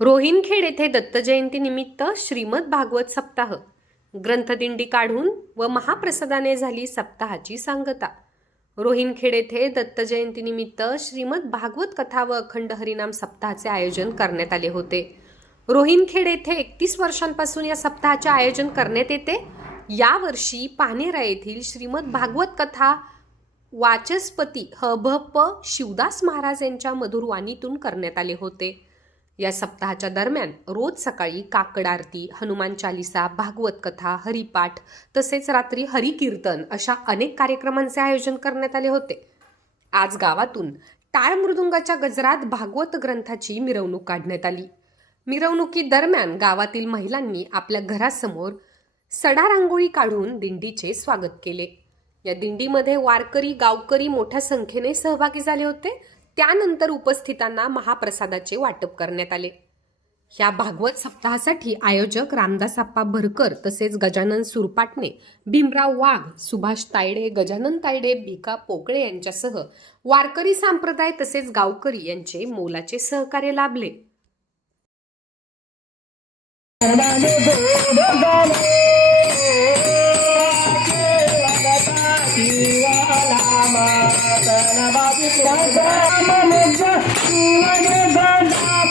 रोहिणखेड येथे दत्तजयंतीनिमित्त श्रीमद भागवत सप्ताह. ग्रंथदिंडी काढून व महाप्रसादाने झाली सप्ताहाची सांगता. रोहिणखेड येथे दत्त जयंतीनिमित्त श्रीमद भागवत कथा व अखंड हरिनाम सप्ताहाचे आयोजन करण्यात आले होते. रोहिणखेड येथे एकतीस वर्षांपासून या सप्ताहाचे आयोजन करण्यात येते. यावर्षी पानेरा येथील श्रीमद भागवत कथा वाचस्पती ह भ प शिवदास महाराज यांच्या मधुरवाणीतून करण्यात आले होते. या सप्ताहाच्या दरम्यान रोज सकाळी काकड आरती हनुमान चालिसा भागवत कथा हरिपाठ तसेच रात्री हरिकीर्तन अशा अनेक कार्यक्रमांचे आयोजन करण्यात आले होते. आज गावातून टाळ मृदुंगाच्या गजरात भागवत ग्रंथाची मिरवणूक काढण्यात आली. मिरवणुकीदरम्यान गावातील महिलांनी आपल्या घरासमोर सडा रांगोळी काढून दिंडीचे स्वागत केले. या दिंडीमध्ये वारकरी गावकरी मोठ्या संख्येने सहभागी झाले होते. त्यानंतर उपस्थितांना महाप्रसादाचे वाटप करण्यात आले. ह्या भागवत सप्ताहासाठी आयोजक रामदास आप्पा भरकर तसेच गजानन सुरपाटणे भीमराव वाघ सुभाष तायडे गजानन तायडे भिका पोकळे यांच्यासह वारकरी संप्रदाय तसेच गावकरी यांचे मोलाचे सहकार्य लाभले. I'm a Mama, Mama, Mama, Mama, Mama, Mama, Mama, Mama, Mama, Mama, Mama, Mama, Mama,